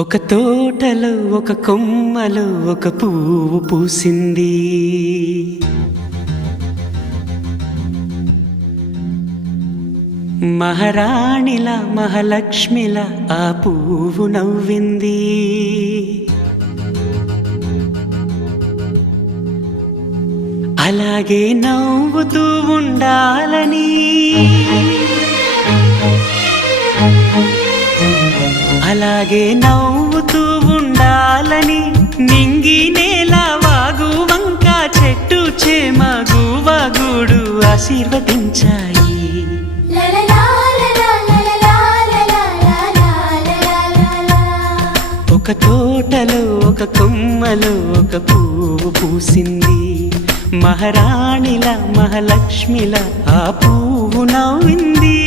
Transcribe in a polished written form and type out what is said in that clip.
ఒక తోటలో ఒక కొమ్మలో ఒక పువ్వు పూసింది. మహారాణిలా మహాలక్ష్మిలా ఆ పువ్వు నవ్వింది. అలాగే నవ్వుతూ ఉండాలని, అలాగే నవ్వుతూ ఉండాలని నింగి నేల వాగు వంక చెట్టు చేమ గువగూడు ఆశీర్వదించాయి. ఒక తోటలో ఒక కొమ్మలో ఒక పువ్వు పూసింది. మహారాణిలా మహాలక్ష్మిలా ఆ పువ్వు నవ్వింది.